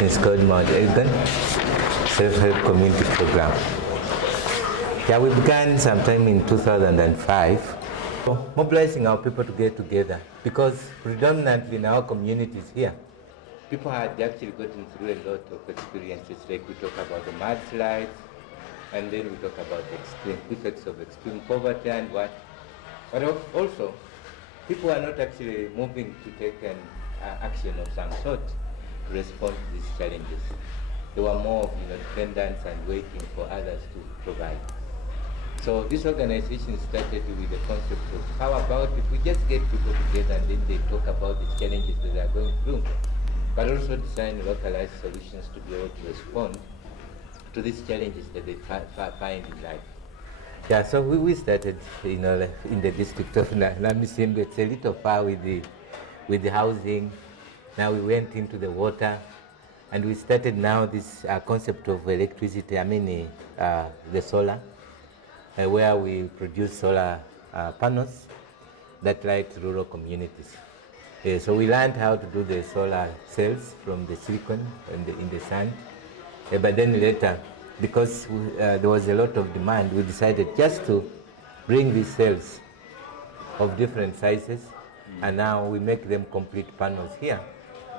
organization is called Mount Elgon Self-Help Community Program. Yeah, we began sometime in 2005, mobilizing our people to get together, because predominantly in our communities here, people had actually gotten through a lot of experiences. Like we talk about the mudslides, and then we talk about the extreme effects of extreme poverty and what. But also, people are not actually moving to take an action of some sort to respond to these challenges. They were more of dependents and waiting for others to provide. So this organization started with the concept of how about if we just get people together and then they talk about the challenges that they are going through, but also design localized solutions to be able to respond to these challenges that they find in life. Yeah, so we started, in the district of Namisimbe. It's a little far with the housing. Now we went into the water, and we started now this concept of electricity. The solar. Where we produce solar panels that light rural communities. So we learned how to do the solar cells from the silicon in the sand. But then later, because there was a lot of demand, we decided just to bring these cells of different sizes, and now we make them complete panels here,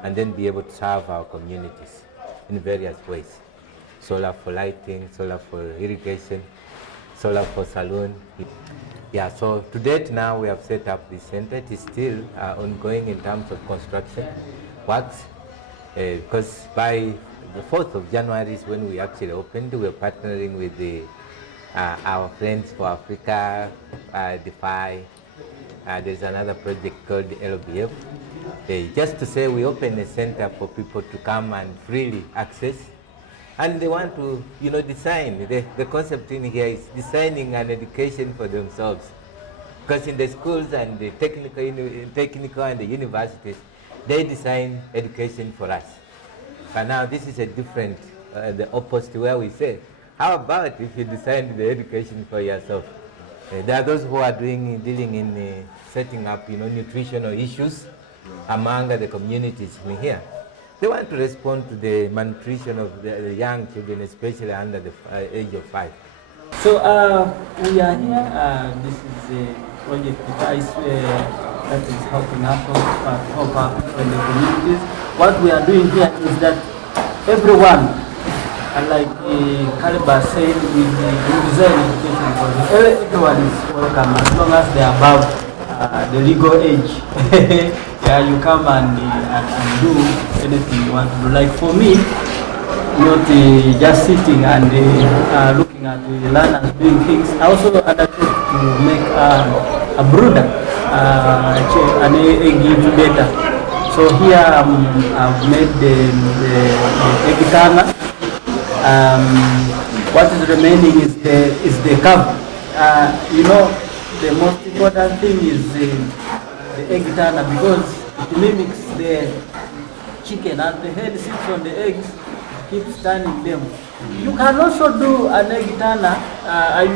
and then be able to serve our communities in various ways. Solar for lighting, solar for irrigation, solar for saloon. Yeah, so to date now we have set up this center. It is still ongoing in terms of construction works, because by the 4th of January is when we actually opened. We're partnering with our Friends for Africa, DeFi. There's another project called LBF. Just to say we open a center for people to come and freely access. And they want to, design. The concept in here is designing an education for themselves. Because in the schools and the technical and the universities, they design education for us. But now this is a different, the opposite, where we say, how about if you design the education for yourself? There are those who are dealing in setting up, nutritional issues among the communities in here. They want to respond to the malnutrition of the young children, especially under the age of 5. So we are here. This is a project device that is helping us help our people in the communities. What we are doing here is that everyone, like Kaliba said, we design education for everyone is welcome as long as they are above the legal age. Yeah, you come and do anything you want to do. Like for me, not just sitting and looking at the learners doing things. I also undertook to make a brooder, an egg incubator. So here I've made the egg turner. What is remaining is the cover. The most important thing is the egg turner, because it mimics the chicken and the head sits on the eggs, keeps turning them. You can also do an egg turner,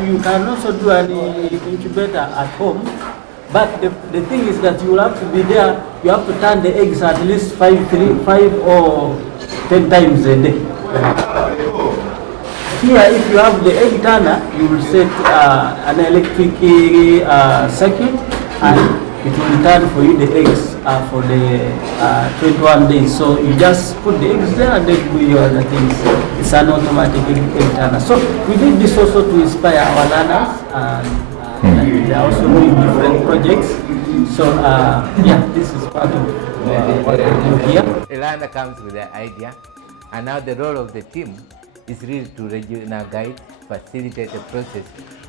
you can also do an incubator at home, but the thing is that you will have to be there, you have to turn the eggs at least 5 or 10 times a day. Here, if you have the egg turner, you will set an electric circuit, and it will return for you the eggs for the 21 days. So you just put the eggs there and then do your other things. It's an automatic egg turner. So we did this also to inspire our learners, and they are also doing different projects. So this is part of what we do here. A learner comes with an idea, and now the role of the team is really to guide, facilitate the process,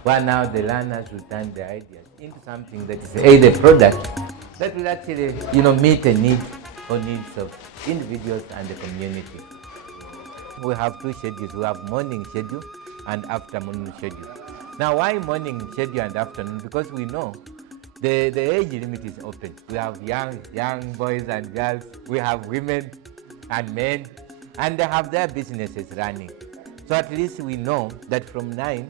where now the learners will turn their ideas into something that is a product that will actually, meet a need or needs of individuals and the community. We have 2 schedules. We have morning schedule and afternoon schedule. Now, why morning schedule and afternoon? Because we know the age limit is open. We have young boys and girls. We have women and men, and they have their businesses running. So at least we know that from 9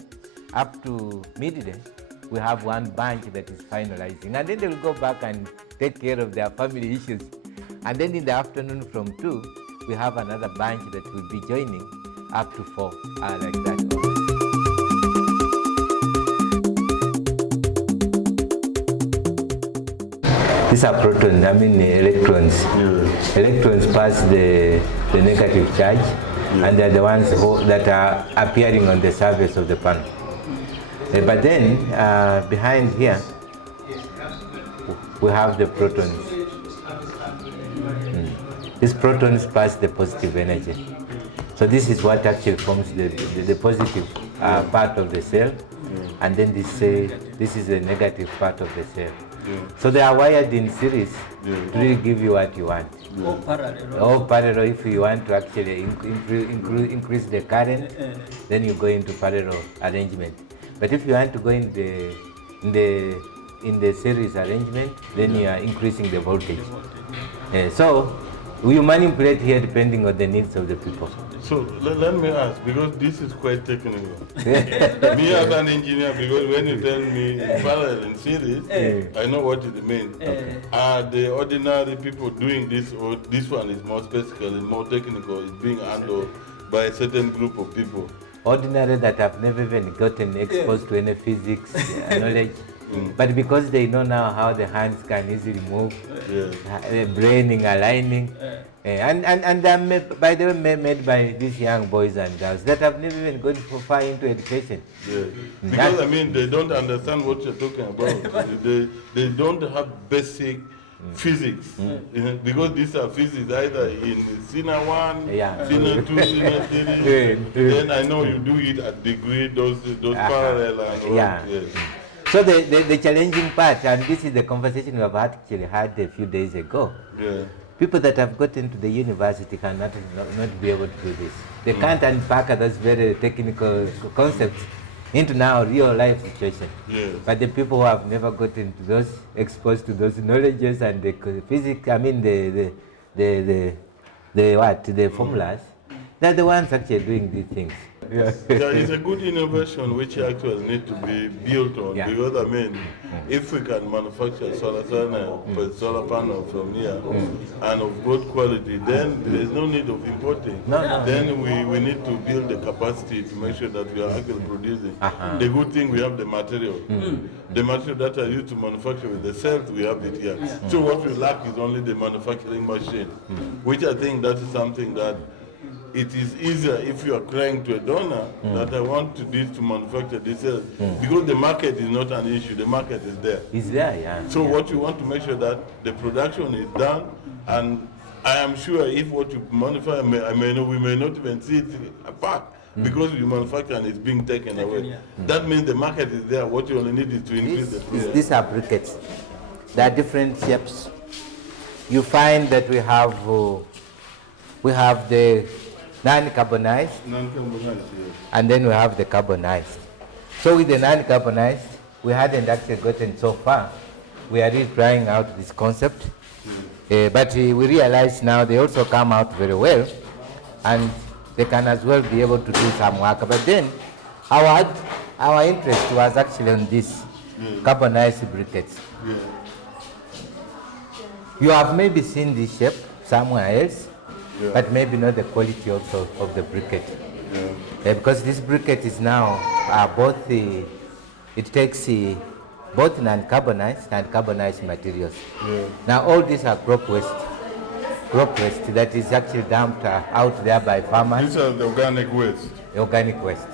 up to midday, we have one bunch that is finalizing, and then they will go back and take care of their family issues. And then in the afternoon from 2 we have another bunch that will be joining up to 4 like that. These are protons, electrons. Yeah. Electrons pass the negative charge, and they're the ones that are appearing on the surface of the panel. But then, behind here, we have the protons. These protons pass the positive energy. So this is what actually forms the positive part of the cell, and then this is the negative part of the cell. So they are wired in series to really give you what you want. Or parallel. Or parallel, if you want to actually increase the current, then you go into parallel arrangement. But if you want to go in the series arrangement, then you are increasing the voltage. So you manipulate here depending on the needs of the people. So let me ask, because this is quite technical. Me as an engineer, because when you tell me parallel and series, I know what it means. Are the ordinary people doing this, or this one is more specific and more technical, is being handled by a certain group of people? Ordinary that have never even gotten exposed to any physics knowledge. But because they know now how the hands can easily move, braining, aligning, and they're by the way made by these young boys and girls that have never even gone far into education. Because they don't understand what you're talking about. they don't have basic physics, because these are physics either in Sina 1, Sina 2, Sina 3. Then I know you do it at degree, those parallel and all. So the challenging part, and this is the conversation we have actually had a few days ago. People that have gotten to the university cannot not be able to do this. They can't unpack those very technical concepts into now real life situation. But the people who have never gotten to those, exposed to those knowledges and the physics, the formulas, they're the ones actually doing these things. There is a good innovation which actually need to be built on, because if we can manufacture solar panel from here and of good quality, then there is no need of importing. Then we need to build the capacity to make sure that we are actually producing. The good thing, we have the material. The material that are used to manufacture with the cells, we have it here. So what we lack is only the manufacturing machine, which I think that is something that it is easier if you are crying to a donor that I want to this to manufacture this, because the market is not an issue, the market is there. It's there, So what you want to make sure that the production is done, and I am sure if what you manufacture, we may not even see it apart, because you manufacture and it's being taken away. That means the market is there, what you only need is to increase the price. These are briquettes. There are different shapes. You find that we have the non-carbonized, and then we have the carbonized. So with the non-carbonized, we hadn't actually gotten so far. We are really trying out this concept, but we realize now they also come out very well, and they can as well be able to do some work. But then our interest was actually on this carbonized briquettes. You have maybe seen this shape somewhere else, but maybe not the quality also of the briquette. Because this briquette is now it takes both non-carbonized and carbonized materials. Now all these are crop waste that is actually dumped out there by farmers. These are the organic waste. Organic waste.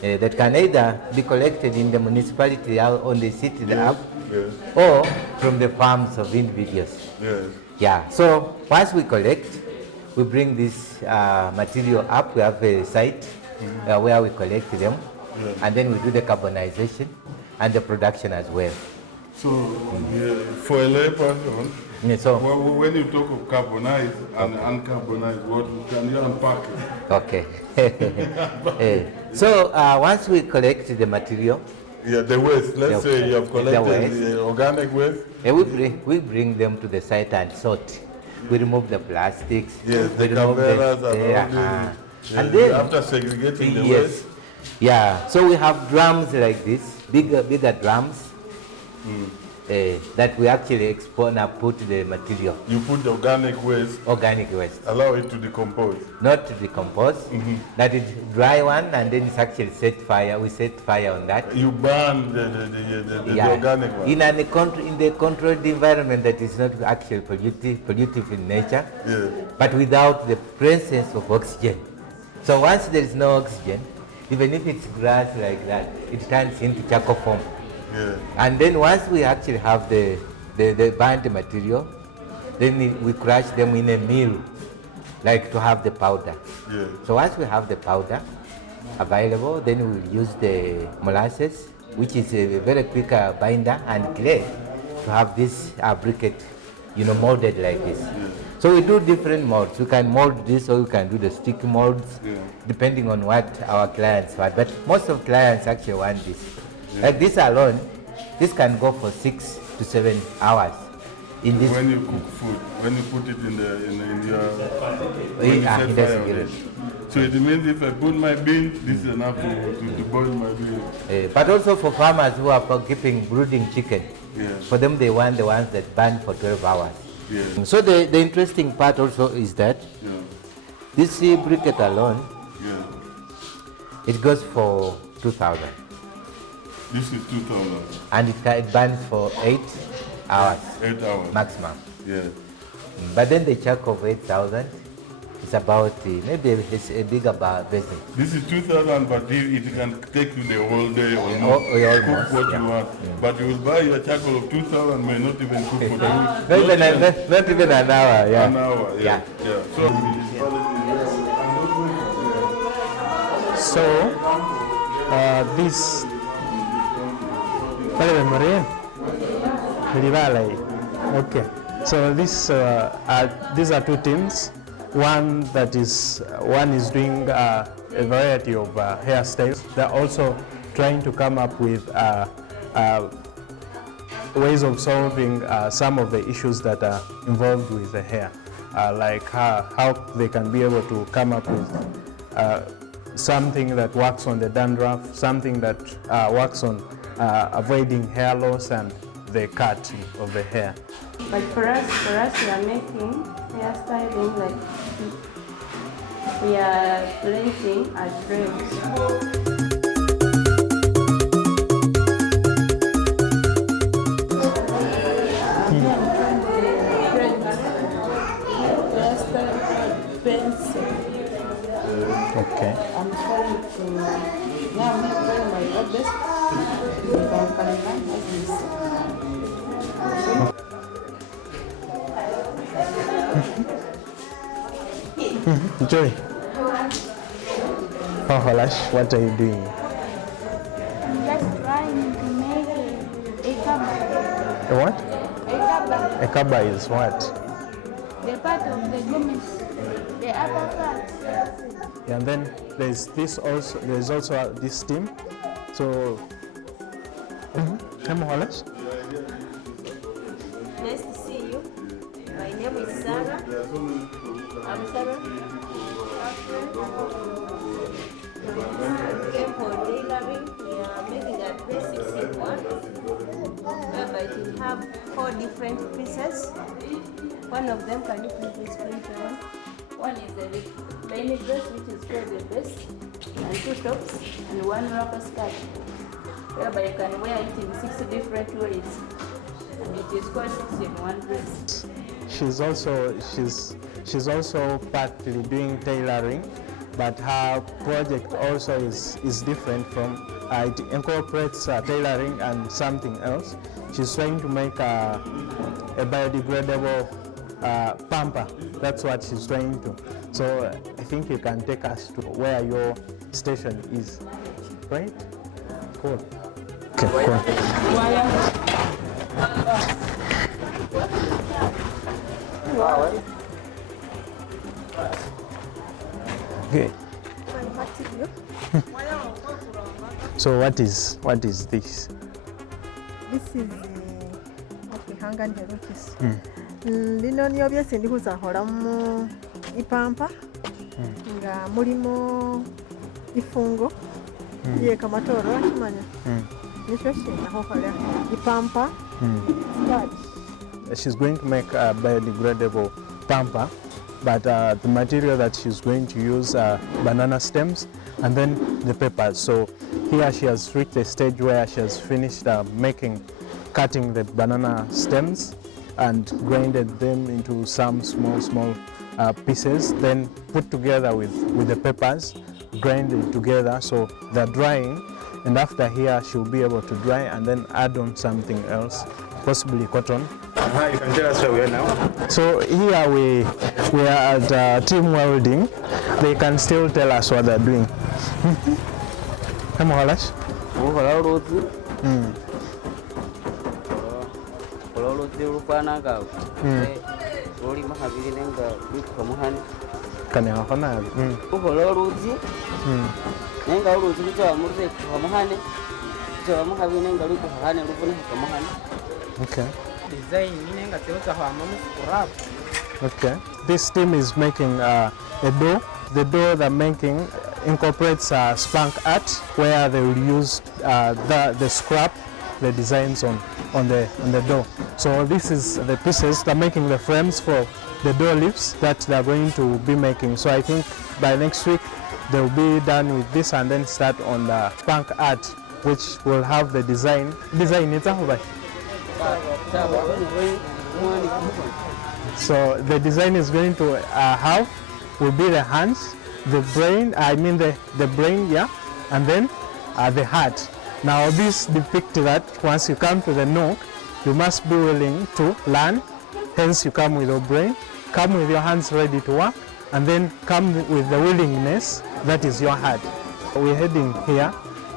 That can either be collected in the municipality on the city app, or from the farms of individuals. So once we collect, we bring this material up. We have a site where we collect them, and then we do the carbonization and the production as well. So for a layperson, when you talk of carbonized and uncarbonized, what can you unpack it? Okay. So once we collect the material, the waste, let's say you have collected the organic waste, we bring them to the site and sort. We remove the plastics. The cameras and then after segregating the waste. So we have drums like this, bigger drums. that we actually export and put the material. You put the organic waste. Organic waste. Allow it to decompose. Not to decompose. That is dry one, and then it's actually set fire. We set fire on that. You burn the organic one. In the controlled environment that is not actually pollutive in nature, but without the presence of oxygen. So once there is no oxygen, even if it's grass like that, it turns into charcoal form. And then once we actually have the burnt material, then we crush them in a mill, like to have the powder. So once we have the powder available, then we'll use the molasses, which is a very quick binder, and clay to have this briquette, molded like this. So we do different molds. We can mold this, or we can do the sticky molds, depending on what our clients want. But most of clients actually want this. Like this alone, this can go for 6 to 7 hours. In this. When you cook food, when you put it in your, so it means if I put my beans, this is enough to boil my beans. But also for farmers who are keeping brooding chicken, for them they want the ones that burn for 12 hours. So the interesting part also is that this briquette alone, it goes for 2,000. This is 2,000. And it burns for 8 hours. 8 hours. Maximum. But then the charcoal of 8,000 is about, maybe it's a bigger basin. This is 2,000, but it can take you the whole day or not. Cook what you want. But you will buy your charcoal of 2,000, may not even cook for 2 weeks. Not even an hour, An hour, So, this okay. So these are two teams. One is doing a variety of hairstyles. They're also trying to come up with ways of solving some of the issues that are involved with the hair, like how they can be able to come up with something that works on the dandruff, something that works on avoiding hair loss and the cut of the hair. But for us we are making hairstyling, like we are placing a dreads. Okay. I'm trying to now trying my best if I can learn as Joy. Oh, Holash, what are you doing? I'm just trying to make a kaba. A what? A kaba. A kaba is what? The part of the gomez, the upper part. And then there's also this team. So, come on, Holash. Nice to see you. My name is Sarah. I'm Sarah. Came for tailoring. We are making a 361, whereby it have 4 different pieces. One of them, can you please explain to them? One is the main dress, which is called the base, and 2 tops, and 1 wrapper skirt, whereby you can wear it in 6 different ways. And it is called 6 in 1 dress. She's also partly doing tailoring, but her project also is different from it incorporates tailoring and something else. She's trying to make a biodegradable pamper. That's what she's trying to. So I think you can take us to where your station is, right? Cool. Okay, cool. Okay. So what is this? This is hanga nderukisi. Lino niyo byese ndikuza nkolamu ipampa nga mulimo ifungo ye kamatoro akimanya. Nisho shina hokola ipampa She's going to make a biodegradable pamper, but the material that she's going to use are banana stems and then the peppers. So here she has reached the stage where she has finished cutting the banana stems and grinded them into some small pieces, then put together with the peppers, grind it together so they're drying, and after here she'll be able to dry and then add on something else, possibly cotton. You can tell us where we are now. So here we are at team welding. They can still tell us what they're doing. Come on, Halash. Okay. Okay. This team is making a dough. The dough they're making incorporates spank art, where they will use the scrap, the designs on the dough. So this is the pieces. They're making the frames for the dough leaves that they're going to be making. So I think by next week they'll be done with this and then start on the spank art, which will have the design. So the design is going to have will be the hands, the brain, the brain, yeah, and then the heart. Now this depicts that once you come to the Nook, you must be willing to learn. Hence you come with your brain, come with your hands ready to work, and then come with the willingness, that is your heart. We're heading here.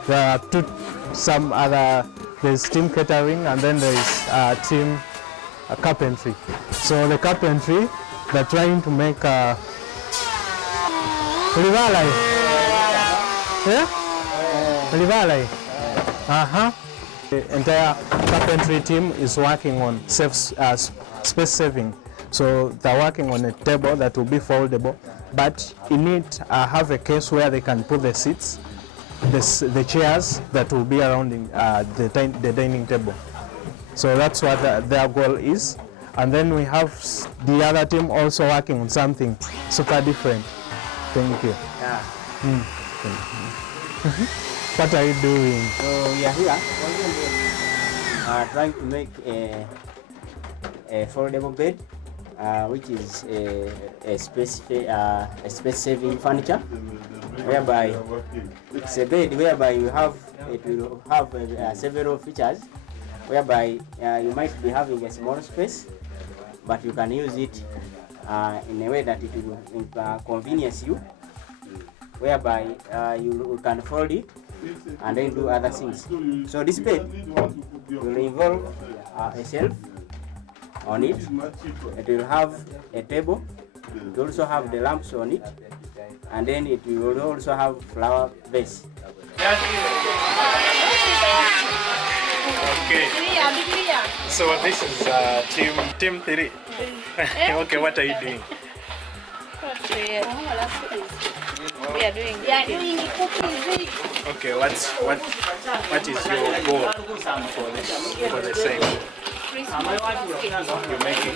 There are there's team catering and then there's team carpentry. So the carpentry, they're trying to make a Livalai. Yeah? Livalai. The entire carpentry team is working on space saving. So they're working on a table that will be foldable, but in it have a case where they can put the seats, the chairs that will be around the dining table. So that's what their goal is. And then we have the other team also working on something super different. Thank you. Yeah. What are you doing? So we are here trying to make a foldable bed, which is a space-saving furniture, whereby it's a bed whereby it will have several features, whereby you might be having a small space, but you can use it in a way that it will convenience you, whereby you can fold it and then do other things. So this bed will involve a shelf on it. It will have a table. It will also have the lamps on it, and then it will also have flower vase. Okay. So this is team 3. Okay, what are you doing? We are doing cookies. Okay, what is your goal for the same? You're making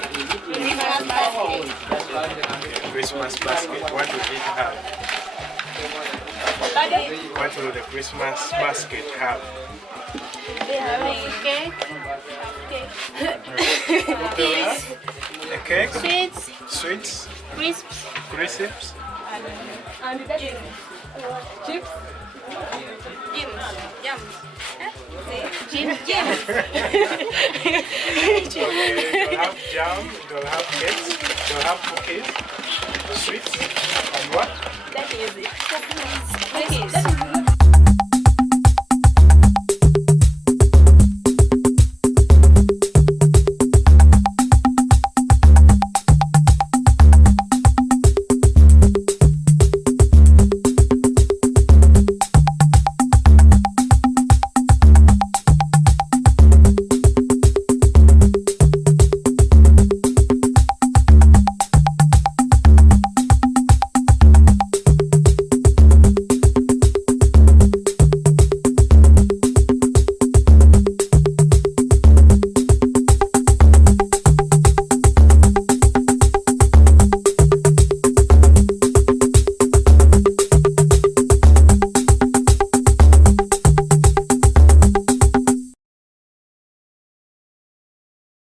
Christmas basket. What will it have? What will the Christmas basket have? They have A cake? Sweets. Crisps? And chips. Jams. You'll have jam, you'll have cakes, you'll have cookies, sweets, and what? That is it. Cookies.